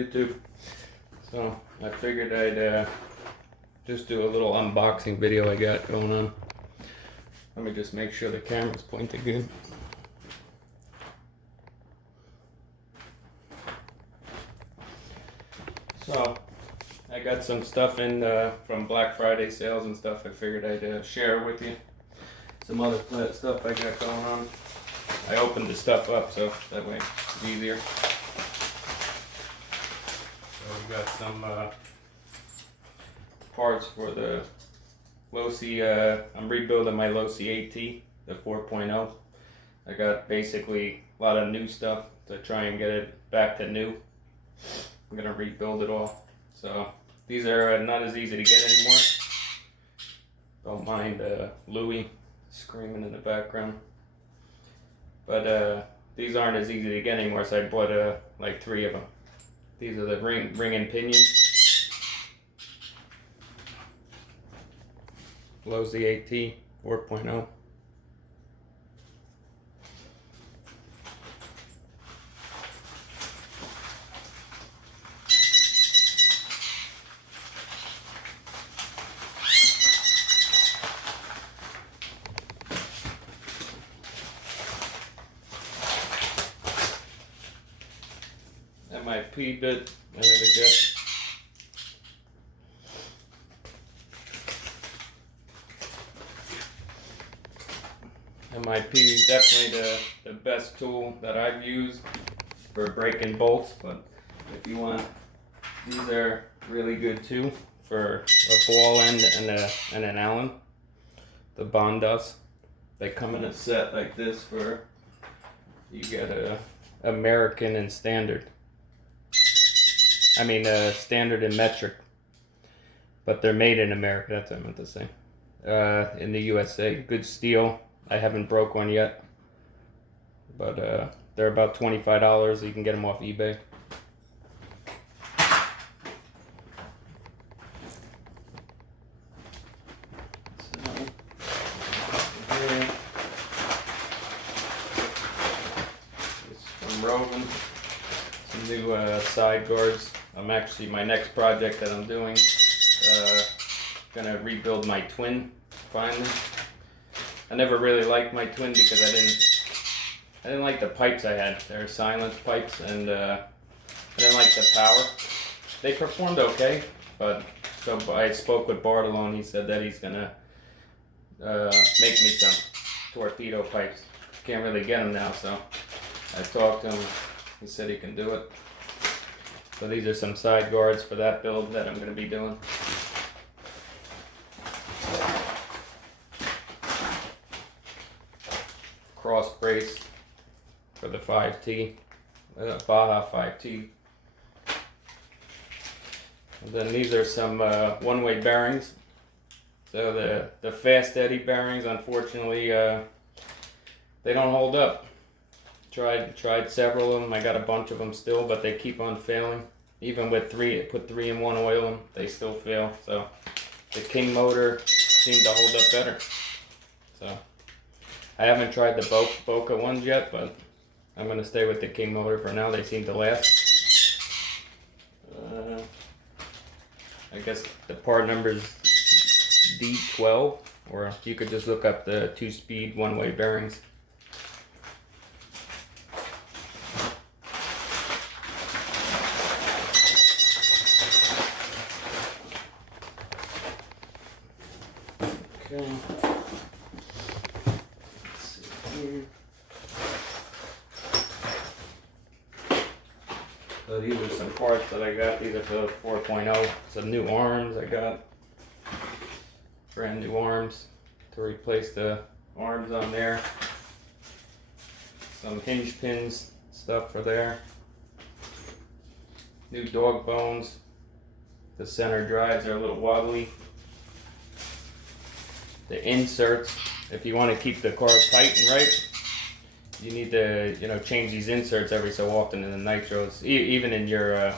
YouTube. So I figured I'd just do a little unboxing video I got going on. Let me just make sure the camera's pointed good. So I got some stuff in from Black Friday sales and stuff. I figured I'd share with you some other stuff I got going on. I opened the stuff up so that way it's easier. So we got some parts for the Losi. I'm rebuilding my Losi AT, the 4.0. I got basically a lot of new stuff to try and get it back to new. I'm gonna rebuild it all. So these are not as easy to get anymore. Don't mind Louie screaming in the background. But these aren't as easy to get anymore, so I bought like 3 of them. These are the ring and pinion Losi AT 4.0. MIP bit I had to get. MIP is definitely the best tool that I've used for breaking bolts, but if you want, these are really good too for a ball end and an Allen. The Bondas, they come in a set like this for, you get a American and standard. I mean standard and metric, but they're made in America, that's what I meant to say. In the USA, good steel. I haven't broke one yet, but they're about $25. You can get them off eBay. It's from Rowan. Some new side guards. I'm actually, my next project that I'm doing, gonna rebuild my twin finally. I never really liked my twin because I didn't like the pipes I had. They're silence pipes, and I didn't like the power. They performed okay, but so I spoke with Bartolo and he said that he's gonna make me some torpedo pipes. Can't really get them now, so I talked to him. He said he can do it. So these are some side guards for that build that I'm gonna be doing. Cross brace for the 5T, Baja 5T. And then these are some one-way bearings. So the fast eddy bearings, unfortunately, they don't hold up. Tried several of them. I got a bunch of them still, but they keep on failing. Even with put 3-in-1 oil in, they still fail. So the King motor seemed to hold up better. So I haven't tried the Boca ones yet, but I'm going to stay with the King motor for now. They seem to last. I guess the part number is D12, or you could just look up the 2-speed one-way bearings. Okay. So these are some parts that I got. These are for the 4.0. Some new arms I got. Brand new arms to replace the arms on there. Some hinge pins, stuff for there. New dog bones. The center drives are a little wobbly. The inserts, if you want to keep the car tight and right, you need to, change these inserts every so often in the nitros, even in your,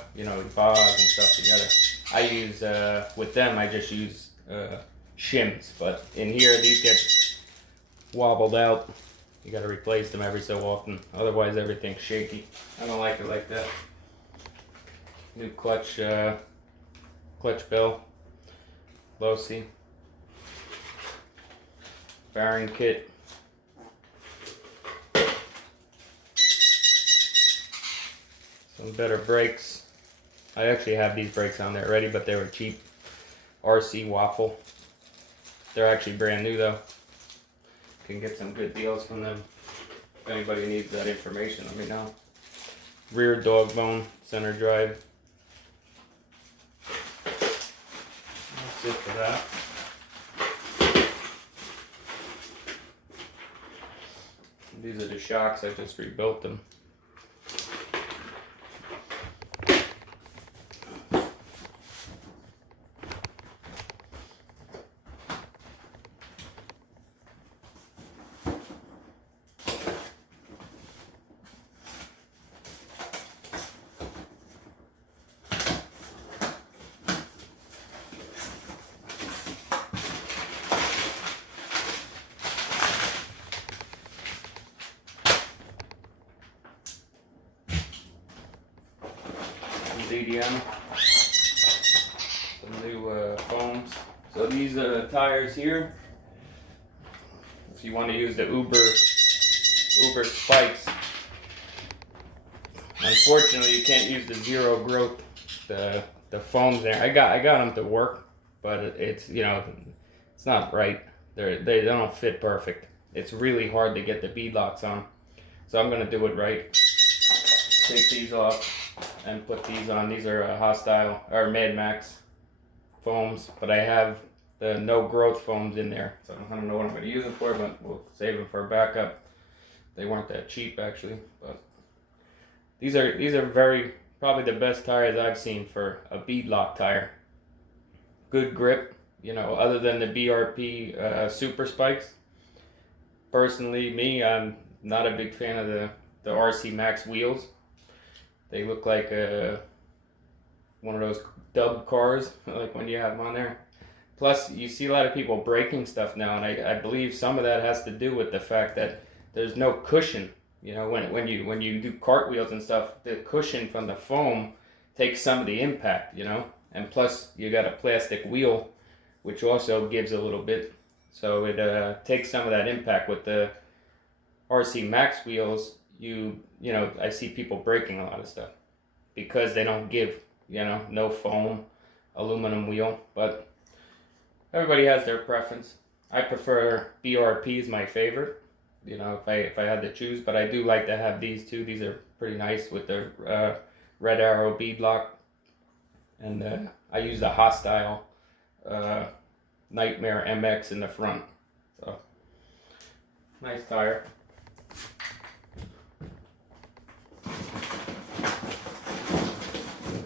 bars and stuff together. I use, with them, I just use shims, but in here, these get wobbled out. You got to replace them every so often, otherwise everything's shaky. I don't like it like that. new clutch bell, low-C, bearing kit, some better brakes. I actually have these brakes on there already, but they were cheap. RC Waffle. They're actually brand new though. Can get some good deals from them. If anybody needs that information, let me know. Rear dog bone, center drive. That's it for that. These are the shocks, I just rebuilt them. DDM, some new foams. So these tires here, if you want to use the Uber spikes, unfortunately you can't use the zero growth, the foams there. I got them to work, but it's, you know, it's not right. They don't fit perfect. It's really hard to get the bead locks on. So I'm gonna do it right. Take these off and put these on. These are Hostile or Mad Max foams, but I have the no growth foams in there, so I don't know what I'm going to use them for, but we'll save them for backup. They weren't that cheap actually, but these are probably the best tires I've seen for a bead lock tire. Good grip, you know, other than the BRP super spikes. Personally, I'm not a big fan of the Rcmax wheels. They look like one of those dub cars, like when you have them on there. Plus, you see a lot of people breaking stuff now, and I believe some of that has to do with the fact that there's no cushion. You know, when you do cartwheels and stuff, the cushion from the foam takes some of the impact, you know. And plus, you got a plastic wheel, which also gives a little bit. So it takes some of that impact. With the RC Max wheels, you know, I see people breaking a lot of stuff because they don't give, you know, no foam, aluminum wheel. But everybody has their preference. I prefer BRP is my favorite, you know, if I had to choose. But I do like to have these two. These are pretty nice with the Red Arrow bead lock. And I use the Hostile Nightmare MX in the front. So, nice tire.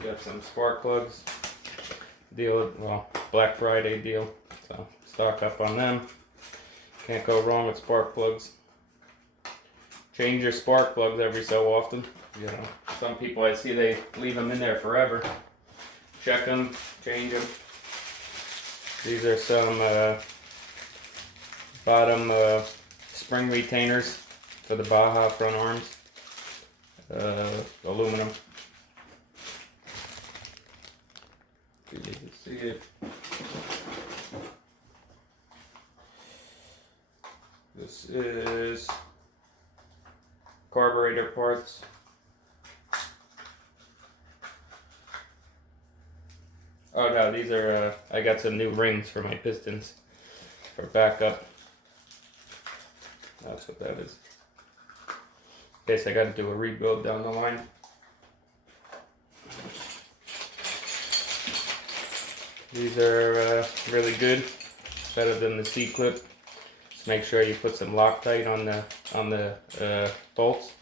Got some spark plugs. Deal, well, Black Friday deal. So, stock up on them. Can't go wrong with spark plugs. Change your spark plugs every so often. You know, some people I see, they leave them in there forever. Check them, change them. These are some bottom spring retainers for the Baja front arms. Aluminum. You can see it. This is carburetor parts. Oh no, these are, I got some new rings for my pistons for backup. That's what that is. In case I got to do a rebuild down the line. These are really good, better than the C-clip. Just make sure you put some Loctite on the bolts.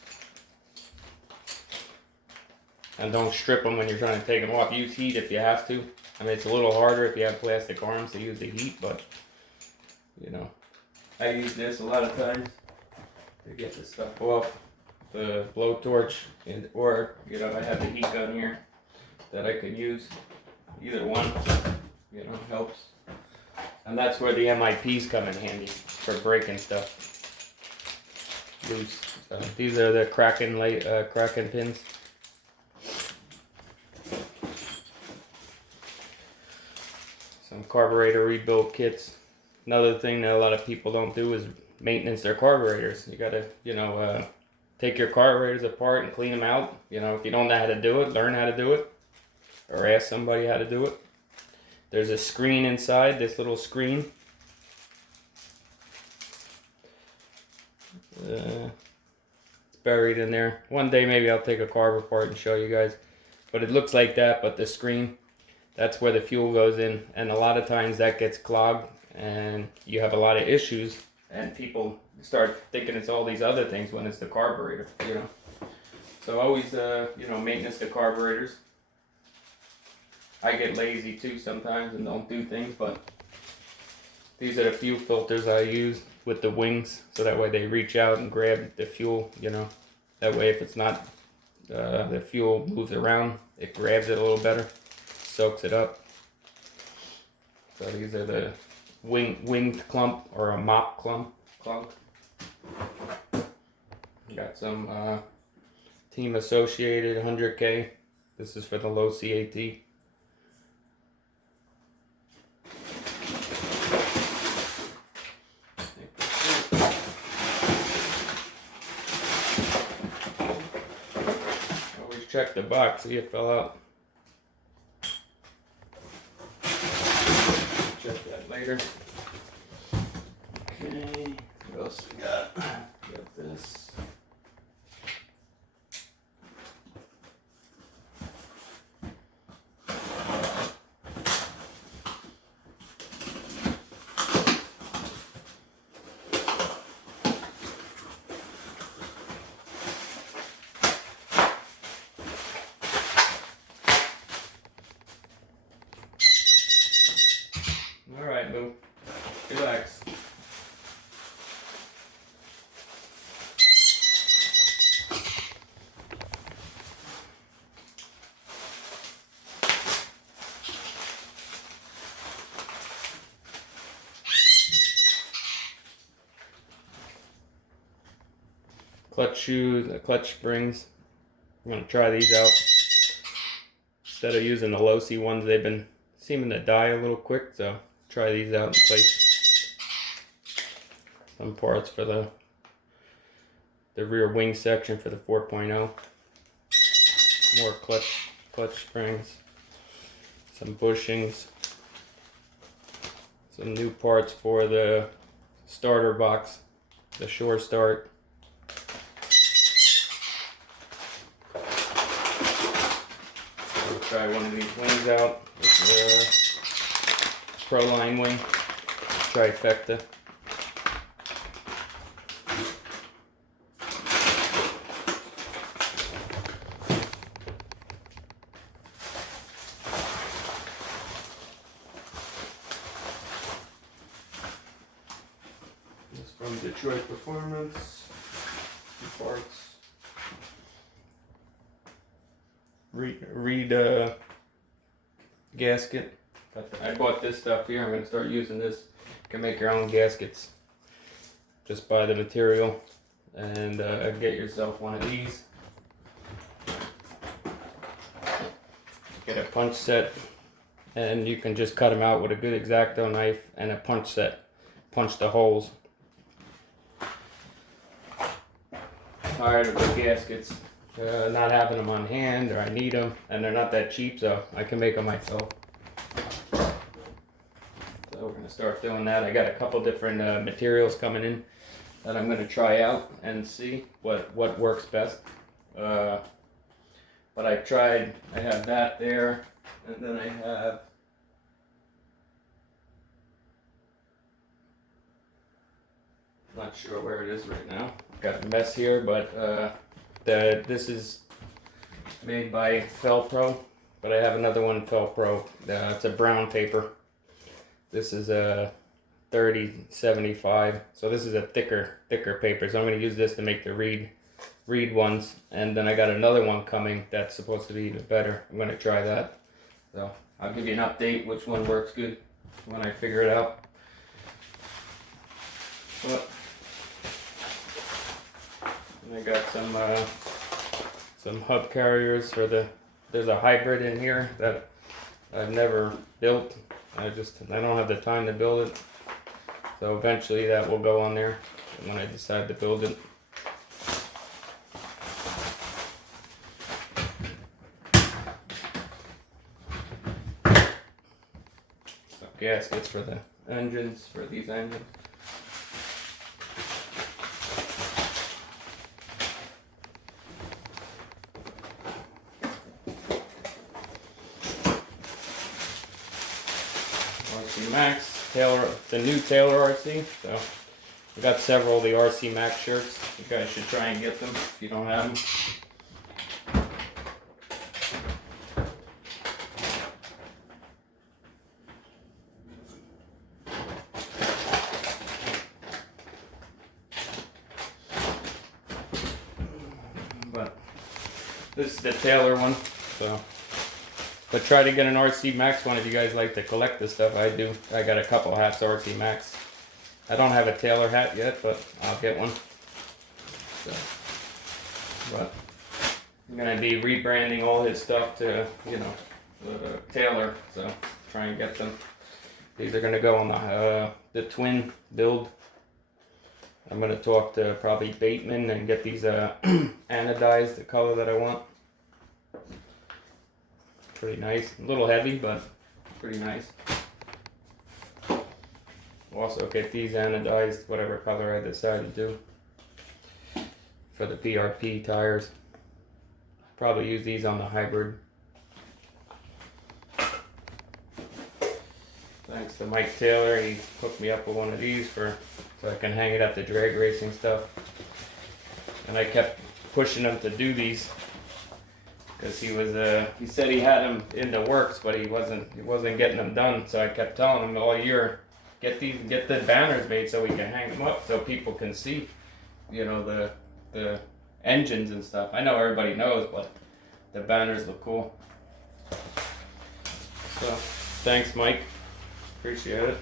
And don't strip them when you're trying to take them off. Use heat if you have to. I mean, it's a little harder if you have plastic arms to use the heat, but, you know, I use this a lot of times to get this stuff off. The blowtorch, or, you know, I have the heat gun here that I can use. Either one, you know, helps. And that's where the MIPs come in handy for breaking stuff loose. These are the Kraken pins. some carburetor rebuild kits. Another thing that a lot of people don't do is maintenance their carburetors. You gotta, take your carburetors apart and clean them out. If you don't know how to do it, learn how to do it, or ask somebody how to do it. There's a screen inside, this little screen. It's buried in there. One day maybe I'll take a carb apart and show you guys. But it looks like that, but the screen, that's where the fuel goes in. And a lot of times that gets clogged and you have a lot of issues. And people start thinking it's all these other things when it's the carburetor, So always, maintenance the carburetors. I get lazy too sometimes and don't do things, but these are the fuel filters I use with the wings, so that way they reach out and grab the fuel, That way if it's not, the fuel moves around, it grabs it a little better, soaks it up. So these are the winged clump, or a mop clump. Got some Team Associated 100K. This is for the low CAT. Always check the box, see if it fell out. Check that later. Okay, what else we got? Got this. All right, Boo. Relax. Clutch shoes, clutch springs. I'm gonna try these out. Instead of using the low-C ones, they've been seeming to die a little quick, so try these out and place some parts for the rear wing section for the 4.0. More clutch springs, some bushings, some new parts for the starter box, the Shore Start. We'll try one of these wings out. This Proline wing, Trifecta. This from Detroit Performance. Two parts. Reed gasket. I bought this stuff here. I'm going to start using this. You can make your own gaskets. Just buy the material and get yourself one of these. Get a punch set, and you can just cut them out with a good X-Acto knife and a punch set. Punch the holes. Tired of the gaskets. Not having them on hand, or I need them, and they're not that cheap, so I can make them myself. So we're going to start doing that. I got a couple different materials coming in that I'm going to try out and see what works best. But I have that there, and then I have not sure where it is right now. Got a mess here, but this is made by Felpro, but I have another one, Felpro. It's a brown paper. This is a 3075, so this is a thicker paper. So I'm going to use this to make the Reed ones, and then I got another one coming that's supposed to be even better. I'm going to try that. So I'll give you an update which one works good when I figure it out. But I got some hub carriers for there's a hybrid in here that I've never built. I don't have the time to build it. So eventually that will go on there when I decide to build it. Some gaskets for the engines, for these engines. Rcmax, the new Taylor RC. So we got several of the Rcmax shirts. You guys should try and get them if you don't have them. But this is the Taylor one. So. But try to get an Rcmax one if you guys like to collect this stuff. I do. I got a couple hats Rcmax. I don't have a Taylor hat yet, but I'll get one. So, but I'm gonna be rebranding all his stuff to, you know, Taylor. So try and get them. These are gonna go on the twin build. I'm gonna talk to probably Bateman and get these anodized, the color that I want. Pretty nice. A little heavy, but pretty nice. Also get these anodized, whatever color I decide to do. For the PRP tires. Probably use these on the hybrid. Thanks to Mike Taylor, he hooked me up with one of these so I can hang it up to drag racing stuff. And I kept pushing him to do these. Because he said he had them in the works, but he wasn't getting them done. So I kept telling him all year, get the banners made so we can hang them up so people can see, you know, the engines and stuff. I know everybody knows, but the banners look cool. So thanks, Mike. Appreciate it.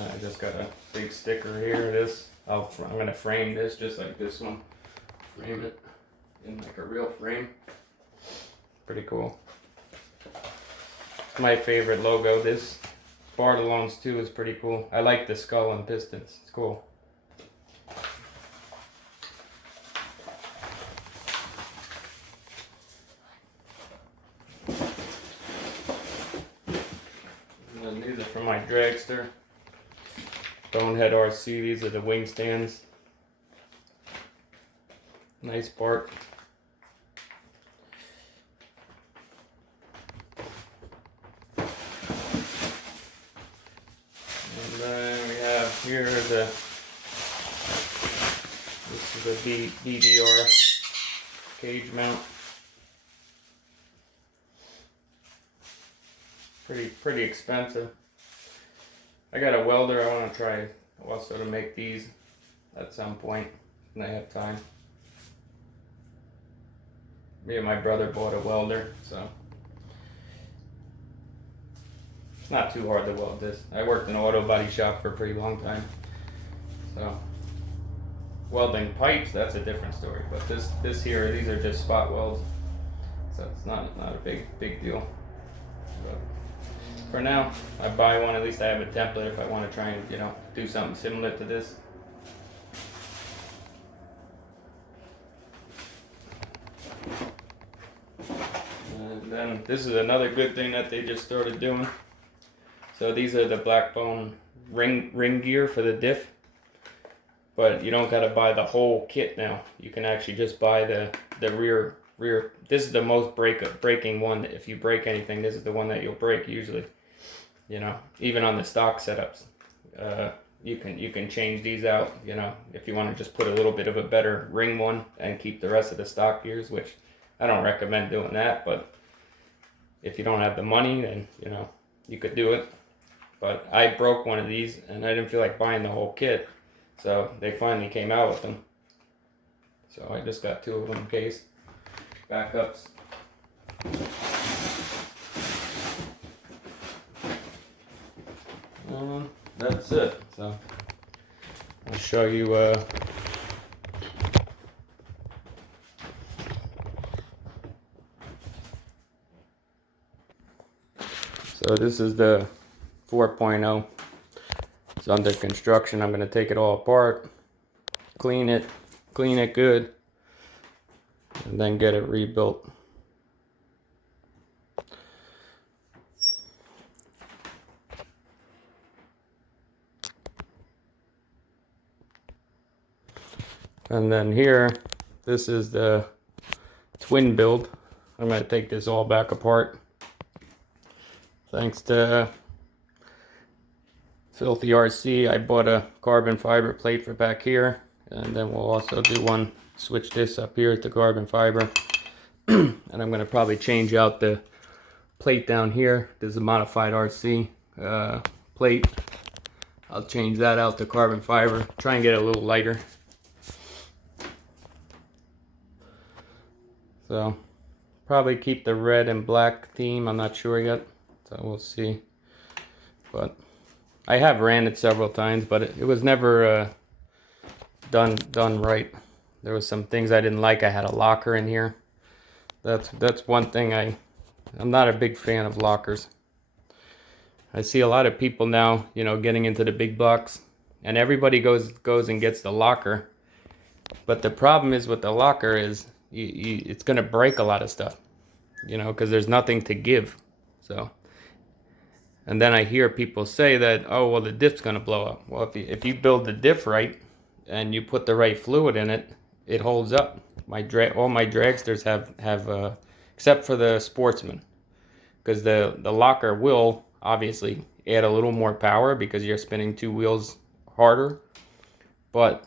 I just got a big sticker here. I'm gonna frame this just like this one. Frame it in like a real frame. Pretty cool. My favorite logo. This Bartolone's too is pretty cool. I like the skull and pistons. It's cool. And then these are from my dragster. Bonehead RC, these are the wing stands. Nice part. And then we have here this is a Ddr Cage Mount. Pretty expensive. I got a welder. I want to try also to make these at some point when I have time. Me and my brother bought a welder, so it's not too hard to weld this. I worked in an auto body shop for a pretty long time, so welding pipes, that's a different story. But this here, these are just spot welds, so it's not a big deal. But for now, I buy one. At least I have a template if I want to try and, you know, do something similar to this. And then this is another good thing that they just started doing. So these are the Blackbone ring gear for the diff. But you don't gotta buy the whole kit now. You can actually just buy the rear. This is the most breaking one. If you break anything, this is the one that you'll break usually. You know, even on the stock setups, you can change these out. You know, if you want to just put a little bit of a better ring one and keep the rest of the stock gears, which I don't recommend doing that. But if you don't have the money, then, you know, you could do it. But I broke one of these and I didn't feel like buying the whole kit, so they finally came out with them. So I just got 2 of them in case backups. that's it. So I'll show you so this is the 4.0. It's under construction. I'm going to take it all apart, clean it good, and then get it rebuilt. And then here, this is the twin build. I'm going to take this all back apart. Thanks to Filthy RC, I bought a carbon fiber plate for back here. And then we'll also do one, switch this up here to carbon fiber. And I'm going to probably change out the plate down here. This is a modified RC plate. I'll change that out to carbon fiber. Try and get it a little lighter. So probably keep the red and black theme. I'm not sure yet, so we'll see. But I have ran it several times, but it was never done right. There was some things I didn't like. I had a locker in here. That's one thing I'm not a big fan of lockers. I see a lot of people now, you know, getting into the big blocks, and everybody goes and gets the locker. But the problem is with the locker is it's going to break a lot of stuff, you know, because there's nothing to give. So, and then I hear people say that, oh, well, the diff's going to blow up. Well, if you build the diff right and you put the right fluid in it, it holds up. All my dragsters have except for the Sportsman, because the locker will obviously add a little more power because you're spinning two wheels harder. But,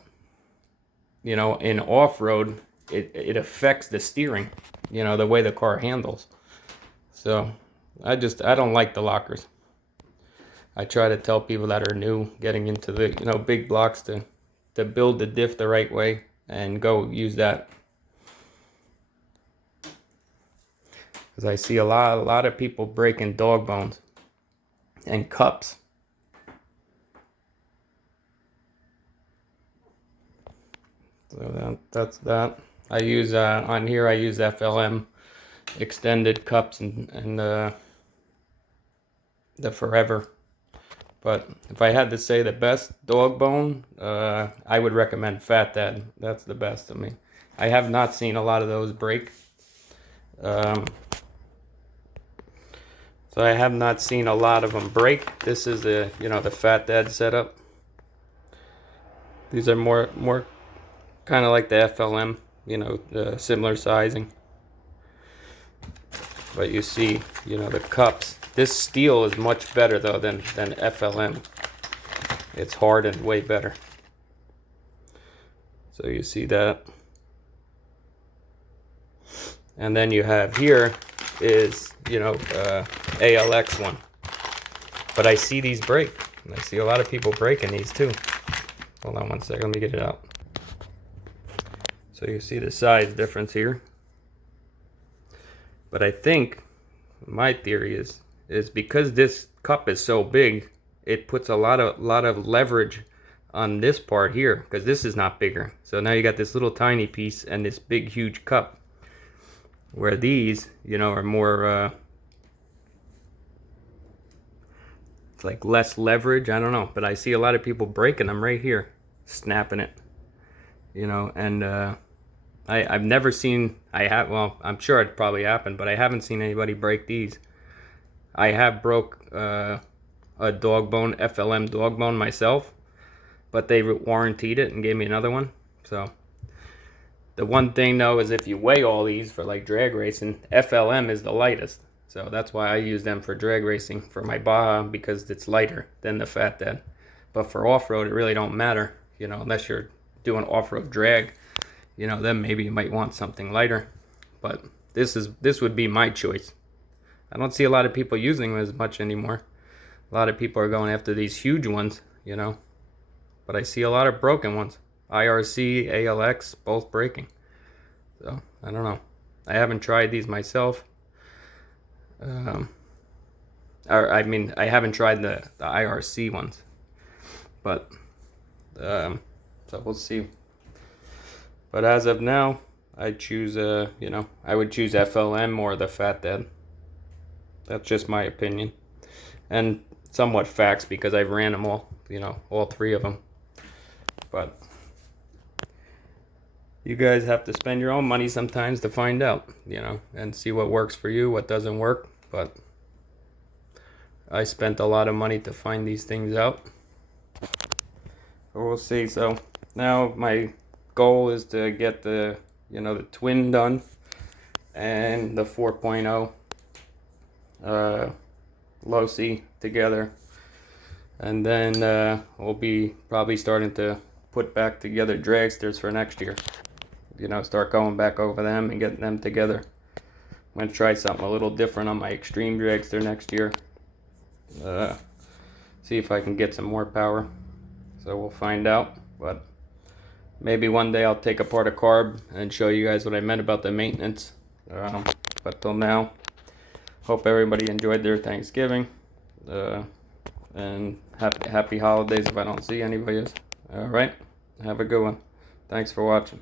you know, in off-road, it affects the steering, you know, the way the car handles. So I don't like the lockers. I try to tell people that are new, getting into the, you know, big blocks, to build the diff the right way and go use that. Because I see a lot of people breaking dog bones and cups. So that's that. I use on here I use FLM extended cups and the Forever. But if I had to say the best dog bone, I would recommend Fat Dad. That's the best to me. I have not seen a lot of those break. So I have not seen a lot of them break. This is the, you know, the Fat Dad setup. These are more kind of like the FLM, you know, the similar sizing. But you see, you know, the cups. This steel is much better though than FLM. It's hardened way better. So you see that. And then you have here is, you know, ALX one. But I see these break. I see a lot of people breaking these too. Hold on one second, let me get it out. So you see the size difference here. But I think my theory is because this cup is so big, it puts a lot of leverage on this part here, because this is not bigger. So now you got this little tiny piece and this big huge cup, where these, you know, are more it's like less leverage. I don't know, but I see a lot of people breaking them right here, snapping it, you know. And I've never seen, well, I'm sure it probably happened, but I haven't seen anybody break these. I have broke a dog bone, FLM dog bone myself, but they warranted it and gave me another one. So the one thing though is if you weigh all these for like drag racing, FLM is the lightest. So that's why I use them for drag racing for my Baja, because it's lighter than the Fat Dad. But for off-road, it really don't matter, you know, unless you're doing off-road drag, you know, then maybe you might want something lighter. But this would be my choice. I don't see a lot of people using them as much anymore. A lot of people are going after these huge ones, you know. But I see a lot of broken ones. IRC, ALX, both breaking. So, I don't know. I haven't tried these myself. I haven't tried the IRC ones. But so we'll see. But as of now, I choose you know, I would choose FLM or the Fat Dad. That's just my opinion, and somewhat facts because I've ran them all, you know, all three of them. But you guys have to spend your own money sometimes to find out, you know, and see what works for you, what doesn't work. But I spent a lot of money to find these things out. We'll see. So now my goal is to get the, you know, the twin done and the 4.0 low C together, and then we'll be probably starting to put back together dragsters for next year. You know, start going back over them and getting them together. I'm gonna try something a little different on my extreme dragster next year. See if I can get some more power. So we'll find out. But maybe one day I'll take apart a carb and show you guys what I meant about the maintenance. But till now, hope everybody enjoyed their Thanksgiving. And happy holidays if I don't see anybody else. Alright, have a good one. Thanks for watching.